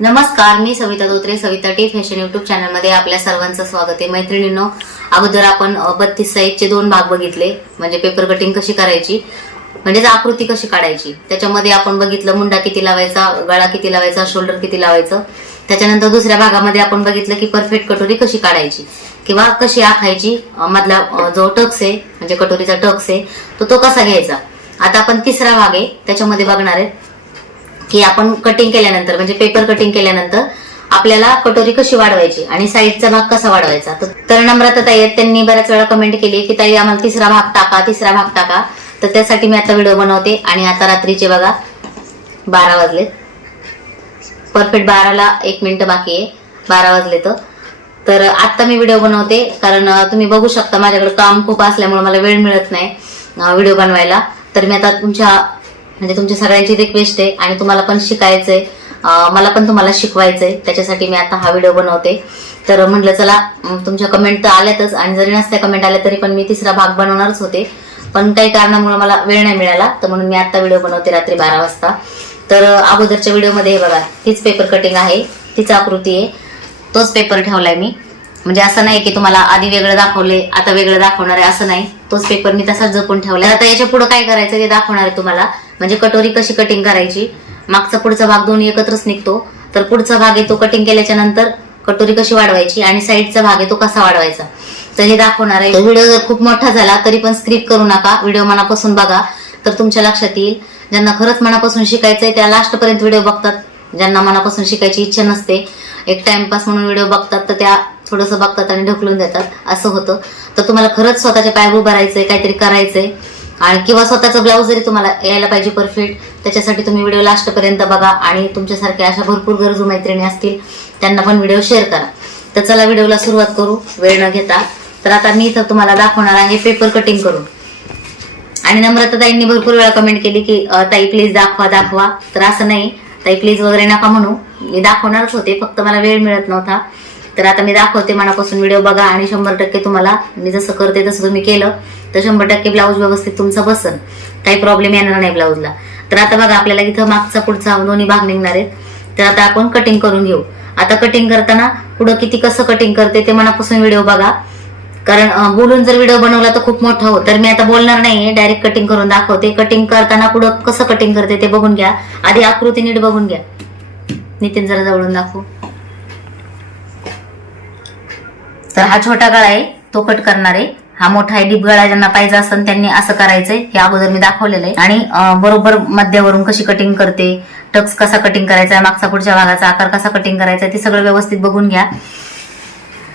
नमस्कार मी Savita Dhotre Savita T fashion YouTube चॅनलमध्ये आपल्या सर्वांचं स्वागत आहे. मैत्रिणींनो अगोदर आपण बत्तीस साईजचे दोन भाग बघितले म्हणजे पेपर कटिंग कशी करायची म्हणजेच आकृती कशी काढायची त्याच्यामध्ये आपण बघितलं मुंडा किती लावायचा गळा किती लावायचा शोल्डर किती लावायचं त्याच्यानंतर दुसऱ्या भागामध्ये आपण बघितलं की परफेक्ट कटोरी कशी काढायची किंवा कशी आखायची मधला जो टक्स आहे म्हणजे कटोरीचा टक्स आहे तो तो कसा घ्यायचा. आता आपण तिसरा भाग आहे त्याच्यामध्ये बघणार आहे. की आपण कटिंग केल्यानंतर म्हणजे पेपर कटिंग केल्यानंतर आपल्याला कटोरी कशी वाढवायची आणि साईडचा भाग कसा वाढवायचा? तर- तर नम्रता ताई आहेत त्यांनी बऱ्याच वेळा कमेंट केली की ताई आम्हाला तिसरा भाग टाका तिसरा भाग टाका. तर त्यासाठी मी आता व्हिडिओ बनवते आणि आता रात्रीचे बघा बारा वाजलेत. परफेक्ट बाराला एक मिनिट बाकी आहे बारा वाजले तर. तर आत्ता मी व्हिडिओ बनवते कारण तुम्ही बघू शकता माझ्याकडे काम खूप असल्यामुळे मला वेळ मिळत नाही व्हिडिओ बनवायला. तर मी आता तुमच्या म्हणजे तुमची सगळ्यांची रिक्वेस्ट आहे आणि तुम्हाला पण शिकायचंय. मला पण तुम्हाला शिकवायचंय. त्याच्यासाठी मी आता हा व्हिडिओ बनवते. तर म्हटलं चला तुमच्या कमेंट तर आल्यातच आणि जरी नसत्या कमेंट आल्या तरी पण मी तिसरा भाग बनवणारच होते. पण काही कारणामुळे मला वेळ नाही मिळाला तर म्हणून मी आता व्हिडिओ बनवते रात्री बारा वाजता. तर अगोदरच्या व्हिडिओमध्ये हे बघा तीच पेपर कटिंग आहे. तीच आकृती आहे. तोच पेपर ठेवलाय मी. म्हणजे असं नाही की तुम्हाला आधी वेगळं दाखवले आता वेगळं दाखवणार आहे असं नाही. तोच पेपर मी तसाच जपून ठेवला आता याच्यापुढे काय करायचं ते दाखवणार आहे तुम्हाला. म्हणजे कटोरी कशी कटिंग करायची? मागचा पुढचा भाग दोन्ही एकत्रच निघतो. तर पुढचा भाग आहे तो कटिंग केल्याच्यानंतर कटोरी कशी वाढवायची आणि साईडचा भाग आहे तो कसा वाढवायचा? तर हे दाखवणार आहे. व्हिडिओ जर खूप मोठा झाला तरी पण स्क्रिप्ट करू नका. व्हिडिओ मनापासून बघा. तर तुमच्या लक्षात येईल. ज्यांना खरंच मनापासून शिकायचंय त्या लास्ट पर्यंत व्हिडिओ बघतात. ज्यांना मनापासून शिकायची इच्छा नसते एक टाइमपास म्हणून व्हिडिओ बघतात तर त्या थोडंसं बघतात आणि ढकलून देतात. असं होतं. तर तुम्हाला खरंच स्वतःच्या पायावर उभं राहायचंय काहीतरी करायचंय. आणि किंवा स्वतःचं ब्लाऊज जरी तुम्हाला यायला पाहिजे परफेक्ट त्याच्यासाठी तुम्ही व्हिडिओ लास्टपर्यंत बघा आणि तुमच्यासारख्या अशा भरपूर गरजू मैत्रिणी असतील त्यांना पण व्हिडिओ शेअर करा. तर चला व्हिडिओला सुरुवात करू. वेळ न घेता. तर आता मी इथं तुम्हाला दाखवणार आहे पेपर कटिंग करून. आणि नम्रताताईंनी भरपूर वेळा कमेंट केली की ताई प्लीज दाखवा दाखवा. तर असं नाही. ताई प्लीज वगैरे नका म्हणू. मी दाखवणारच होते फक्त मला वेळ मिळत नव्हता. तर आता मी दाखवते मनापासून व्हिडिओ बघा आणि शंभर टक्के तुम्हाला मी जसं करते तसं तुम्ही केलं तर शंभर टक्के ब्लाऊज व्यवस्थित तुमचा बसन काही प्रॉब्लेम येणार नाही ब्लाऊजला तर आता बघा आपल्याला इथं मागचा पुढचा दोन्ही भाग निघणार आहेत. तर आता आपण कटिंग करून घेऊ. आता कटिंग करताना पुढं किती कसं कटिंग करते ते मनापासून व्हिडिओ बघा. कारण बोलून जर व्हिडिओ बनवला तर खूप मोठा हो तर मी आता बोलणार नाहीये डायरेक्ट कटिंग करून दाखवते. कटिंग करताना पुढं कसं कटिंग करते ते बघून घ्या. आधी आकृती नीट बघून घ्या. नितीन जरा जवळून दाखवू. तर हा छोटा गळा आहे तो कट करणार आहे. हा मोठा आहे डीप गळा ज्यांना पाहिजे असेल त्यांनी असं करायचंय. हे अगोदर मी दाखवलेलं आहे. आणि बरोबर मध्यावरून कशी कटिंग करते टक्स कसा कटिंग करायचा मागचा पुढच्या भागाचा आकार कसा कटिंग करायचा ते सगळं व्यवस्थित बघून घ्या.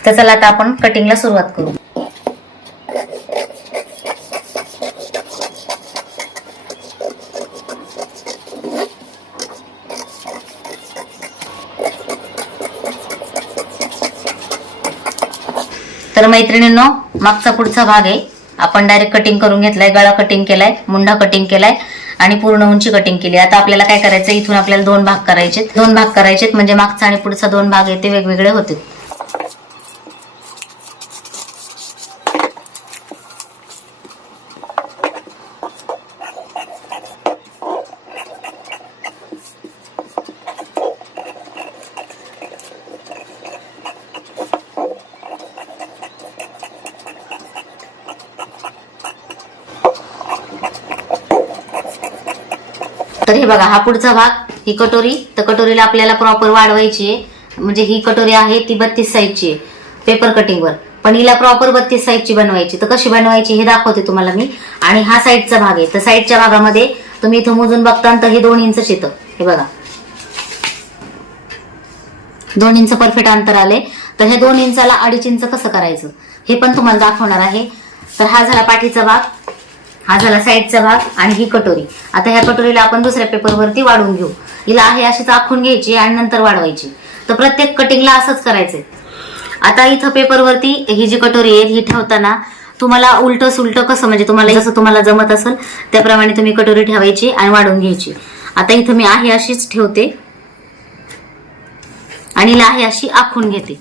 तर चला आता आपण कटिंगला सुरुवात करू. तर मैत्रिणींनो मागचा पुढचा भाग आहे. आपण डायरेक्ट कटिंग करून घेतलाय गळा कटिंग केलाय मुंडा कटिंग केलाय आणि पूर्ण उंची कटिंग केली. आता आपल्याला काय करायचं इथून आपल्याला दोन भाग करायचे दोन भाग करायचे म्हणजे मागचा आणि पुढचा दोन भाग आहे ते वेगवेगळे होते बघा हा पुढचा भाग ही कटोरी. तर कटोरीला आपल्याला प्रॉपर वाढवायची आहे. म्हणजे ही कटोरी आहे ती बत्तीस साईजची आहे पेपर कटिंगवर पण हिला प्रॉपर बत्तीस साईजची बनवायची. तर कशी बनवायची हे दाखवते तुम्हाला मी. आणि हा साईडचा भाग आहे. तर साईडच्या भागामध्ये तुम्ही इथं मोजून बघता तर हे दोन इंच येतं. हे बघा. दोन इंच परफेक्ट अंतर आले तर हे दोन इंचाला अडीच इंच कसं करायचं? हे पण तुम्हाला दाखवणार आहे. तर हा झाला पाठीचा भाग. हा झाला साईडचा भाग आणि ही कटोरी. आता ह्या कटोरीला आपण दुसऱ्या पेपरवरती वाढवून घेऊ. हिला आहे अशीच आखून घ्यायची आणि नंतर वाढवायची. तर प्रत्येक कटिंगला असंच करायचंय. आता इथं पेपरवरती ही जी कटोरी आहे ही ठेवताना तुम्हाला उलट सुलट कसं म्हणजे तुम्हाला जसं तुम्हाला जमत असेल त्याप्रमाणे तुम्ही कटोरी ठेवायची आणि वाढवून घ्यायची. आता इथं मी आहे अशीच ठेवते. आणि हिला आहे अशी आखून घेते.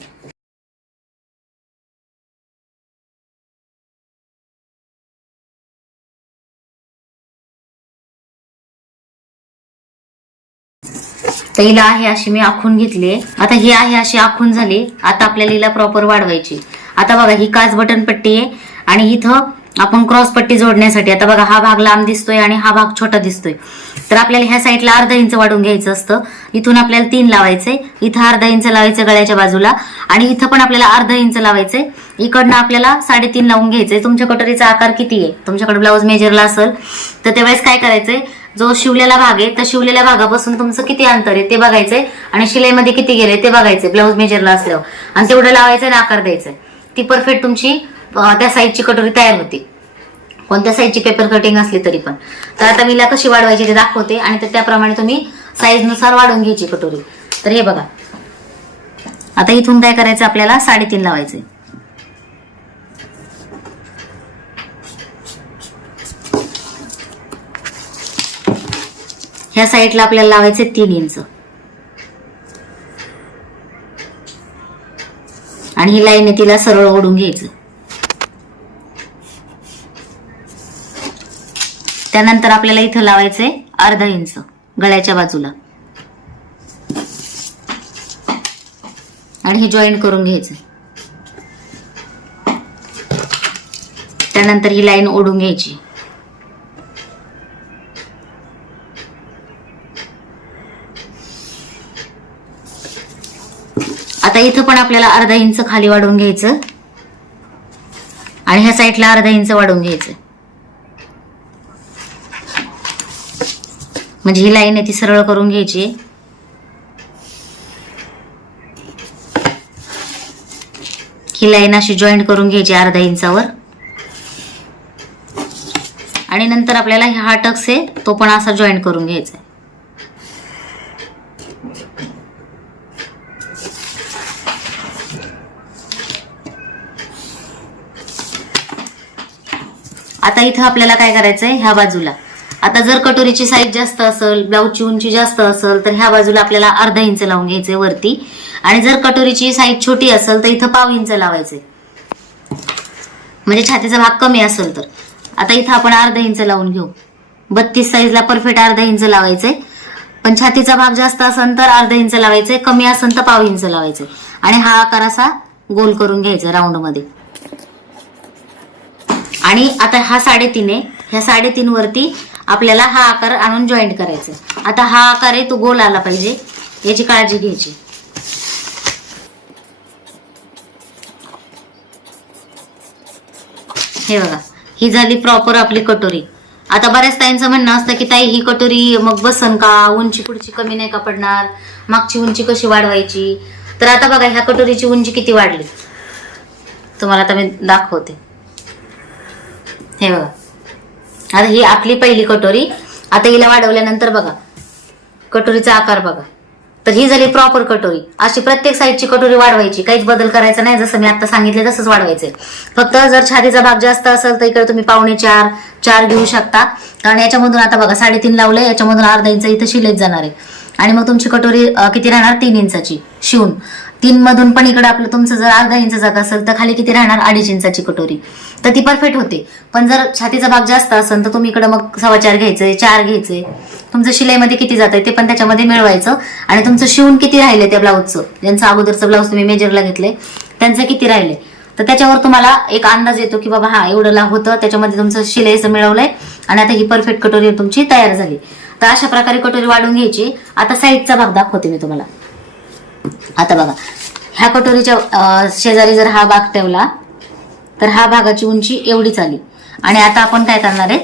तर हिला आहे अशी मी आखून घेतली. आता ही आहे अशी आखून झाली. आता आपल्याला हिला प्रॉपर वाढवायची. आता बघा ही काच बटन पट्टी आहे आणि इथं आपण क्रॉस पट्टी जोडण्यासाठी आता बघा हा भाग लांब दिसतोय आणि हा भाग छोटा दिसतोय. तर आपल्याला ह्या साईडला अर्धा इंच वाढून घ्यायचं असतं. इथून आपल्याला तीन लावायचे इथं अर्धा इंच लावायचं गळ्याच्या बाजूला आणि इथं पण आपल्याला अर्धा इंच लावायचंय. इकडनं आपल्याला साडेतीन लावून घ्यायचंय. तुमच्या कटोरीचा आकार किती आहे? तुमच्याकडे ब्लाऊज मेजरला असेल. तर त्यावेळेस काय करायचंय? जो शिवलेला भाग आहे त्या शिवलेल्या भागापासून तुमचं किती अंतर आहे ते बघायचंय. आणि शिलाईमध्ये किती गेले ते बघायचंय ब्लाऊज मेजरला असल्यावर. आणि तेवढं लावायचं आणि आकार द्यायचंय ती परफेक्ट तुमची त्या साईजची कटोरी तयार होते. कोणत्या साईजची पेपर कटिंग असली तरी पण. तर आता मीला कशी वाढवायची ते दाखवते आणि तर त्याप्रमाणे तुम्ही साईजनुसार वाढवून घ्यायची कटोरी. तर हे बघा. आता इथून काय करायचं आपल्याला? साडेतीन लावायचे ह्या साईडला आपल्याला लावायचे तीन इंच. आणि ही लाईन तिला सरळ ओढून घ्यायचं. त्यानंतर आपल्याला इथं लावायचंय अर्धा इंच गळ्याच्या बाजूला. आणि हे जॉईंट करून घ्यायचं. त्यानंतर ही लाईन ओढून घ्यायची. आता इथं पण आपल्याला अर्धा इंच खाली वाढवून घ्यायचं. आणि ह्या साईडला अर्धा इंच वाढवून घ्यायचं. म्हणजे ही लाईन आहे ती सरळ करून घ्यायची. ही लाईन अशी जॉईंट करून घ्यायची अर्धा इंचावर. आणि नंतर आपल्याला हा टक्स आहे तो पण असा जॉईंट करून घ्यायचा आहे. आता इथं आपल्याला काय करायचंय? ह्या बाजूला. आता जर कटोरीची साईज जास्त असेल ब्लाऊजची उंची जास्त असेल तर ह्या बाजूला आपल्याला अर्धा इंच लावून घ्यायचंय वरती. आणि जर कटोरीची साईज छोटी असेल तर इथं पाव इंच लावायचंय. म्हणजे छातीचा भाग कमी असेल तर. आता इथं आपण अर्धा इंच लावून घेऊ. बत्तीस साईजला परफेक्ट अर्धा इंच लावायचंय. पण छातीचा भाग जास्त असेल तर अर्धा इंच लावायचंय. कमी असेल तर पाव इंच लावायचंय. आणि हा आकार असा गोल करून घ्यायचा राऊंडमध्ये. आणि आता हा साडेतीन आहे. ह्या साडेतीन वरती आपल्याला हा आकार आणून जॉईंट करायचा आता हा आकार आहे तो गोल आला पाहिजे. याची काळजी घ्यायची. हे बघा ही झाली प्रॉपर आपली कटोरी. आता बऱ्याच ताईंचं म्हणणं असतं की ताई ही कटोरी मग बसन का? उंची पुढची कमी नाही का पडणार? मागची उंची कशी वाढवायची? तर आता बघा ह्या कटोरीची उंची किती वाढली? तुम्हाला आता मी दाखवते. हे बघा. आता ही आपली पहिली कटोरी. आता हिला वाढवल्यानंतर बघा. कटोरीचा आकार बघा. तर ही झाली प्रॉपर कटोरी. अशी प्रत्येक साईजची कटोरी वाढवायची. काहीच बदल करायचा नाही. जसं मी आता सांगितले तसंच वाढवायचं फक्त जर छातीचा भाग जास्त असेल तर इकडे तुम्ही पावणे चार चार घेऊ शकता. कारण याच्यामधून आता बघा साडेतीन लावलंय. याच्यामधून अर्धा इंच इथं शिलेत जाणार आहे. आणि मग तुमची कटोरी किती राहणार? तीन इंचाची. शिवून. तीन मधून पण इकडे आपलं तुमचं जर अर्धा इंच जात असेल तर खाली किती राहणार? अडीच इंचाची कटोरी. तर ती परफेक्ट होते. पण जर छातीचा भाग जास्त असेल तर तुम्ही इकडे मग सव्वा चार घ्यायचंय चार घ्यायचंय. तुमचं शिलाईमध्ये किती जात आहे ते पण त्याच्यामध्ये मिळवायचं. आणि तुमचं शिवून किती राहिले त्या ब्लाऊजचं ज्यांचं अगोदरचं ब्लाऊज तुम्ही मेजरला घेतलंय त्यांचं किती राहिले? तर त्याच्यावर तुम्हाला एक अंदाज येतो की बाबा हा एवढं होतं. त्याच्यामध्ये तुमचं शिलाईचं मिळवलंय. आणि आता ही परफेक्ट कटोरी तुमची तयार झाली. तर अशा प्रकारे कटोरी वाढून घ्यायची. आता साईडचा भाग दाखवते मी तुम्हाला. आता बघा ह्या कटोरीच्या शेजारी जर हा भाग ठेवला तर हा भागाची उंची एवढीच आली. आणि आता आपण काय करणार आहे?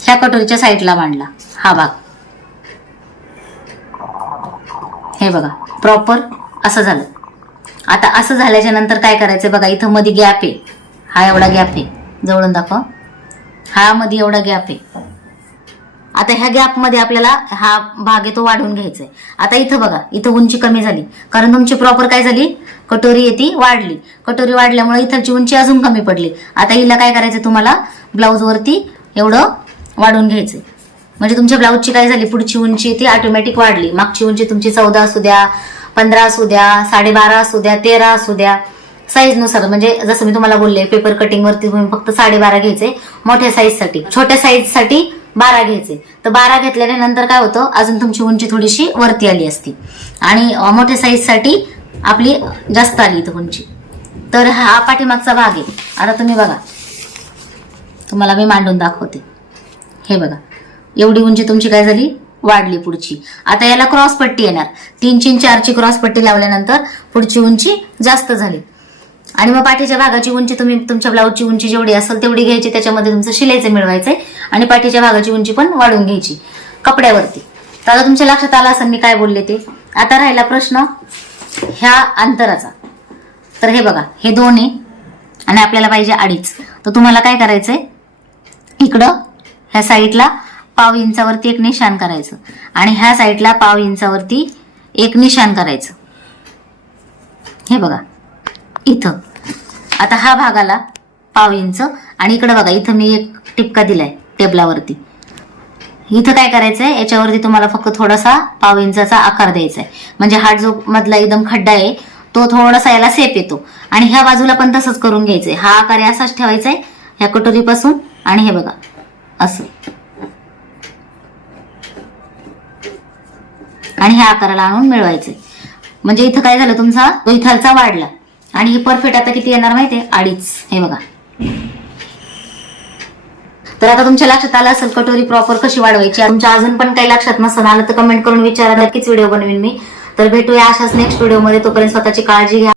ह्या कटोरीच्या साईडला मांडला हा भाग. हे बघा प्रॉपर असं झालं. आता असं झाल्याच्यानंतर काय करायचं बघा इथं मध्ये गॅप आहे. हा एवढा गॅप आहे. जवळून दाखव. हा मध्ये एवढा गॅप आहे. आता ह्या गॅपमध्ये आपल्याला हा भाग आहे तो वाढवून घ्यायचा आहे आता इथं बघा इथं उंची कमी झाली. कारण तुमची प्रॉपर काय झाली? कटोरी आहे ती वाढली. कटोरी वाढल्यामुळे इथंची उंची अजून कमी पडली. आता हिला काय करायचं तुम्हाला? ब्लाऊजवरती एवढं वाढवून घ्यायचं म्हणजे तुमच्या ब्लाऊजची काय झाली? पुढची उंची ती ऑटोमॅटिक वाढली. मागची उंची तुमची चौदा असू द्या पंधरा असू द्या साडेबारा असू द्या तेरा असू द्या. साईजनुसार म्हणजे जसं मी तुम्हाला बोलले पेपर कटिंगवरती तुम्ही फक्त साडेबारा घ्यायचे मोठ्या साईजसाठी छोट्या साईजसाठी बारा घ्यायचे. तर बारा घेतल्याने नंतर काय होतं? अजून तुमची उंची थोडीशी वरती आली असती. आणि मोठ्या साईजसाठी आपली जास्त आली इथं उंची. तर हा पाठीमागचा भाग आहे. आता तुम्ही बघा. तुम्हाला मी मांडून दाखवते. हे बघा. एवढी उंची तुमची काय झाली? वाढली पुढची. आता याला क्रॉस पट्टी येणार. तीनची चारची क्रॉस पट्टी लावल्यानंतर पुढची उंची जास्त झाली. आणि मग पाठीच्या भागाची उंची तुम्ही तुमच्या ब्लाऊजची उंची जेवढी असेल तेवढी घ्यायची त्याच्यामध्ये तुमचं शिलाईचं मिळवायचंय आणि पाठीच्या भागाची उंची पण वाढवून घ्यायची कपड्यावरती. तर आता तुमच्या लक्षात आलं असेल मी काय बोलले ते. आता राहिला प्रश्न ह्या अंतराचा. तर हे बघा हे दोन आहे आणि आपल्याला पाहिजे अडीच. तर तुम्हाला काय करायचंय? इकडं ह्या साईडला पाव इंचावरती एक निशाण करायचं आणि ह्या साईडला पाव इंचावरती एक निशाण करायचं. हे बघा. इथं. आता हा भाग आला पाव इंच आणि इकडं बघा इथं मी एक टिपका दिलाय टेबलावरती. इथं काय करायचंय? याच्यावरती तुम्हाला फक्त थोडासा पाव इंचाचा आकार द्यायचा आहे म्हणजे हा जो मधला एकदम खड्डा आहे तो थोडासा याला सेप येतो. आणि ह्या बाजूला पण तसंच करून घ्यायचंय. हा आकार असाच ठेवायचा आहे ह्या कटोरीपासून आणि हे बघा असं. आणि ह्या आकाराला आणून मिळवायचे म्हणजे इथं काय झालं तुमचा तो इथालचा वाढला. आणि हे परफेक्ट आता किती येणार माहितीये? अडीच. हे बघा. तर आता तुमच्या लक्षात आलं असेल कटोरी प्रॉपर कशी वाढवायची? तुमच्या अजून पण काही लक्षात नसेल आलं तर कमेंट करून विचारा. नक्कीच व्हिडिओ बनवेन मी. तर भेटूया अशाच नेक्स्ट व्हिडिओमध्ये तोपर्यंत स्वतःची काळजी घ्या.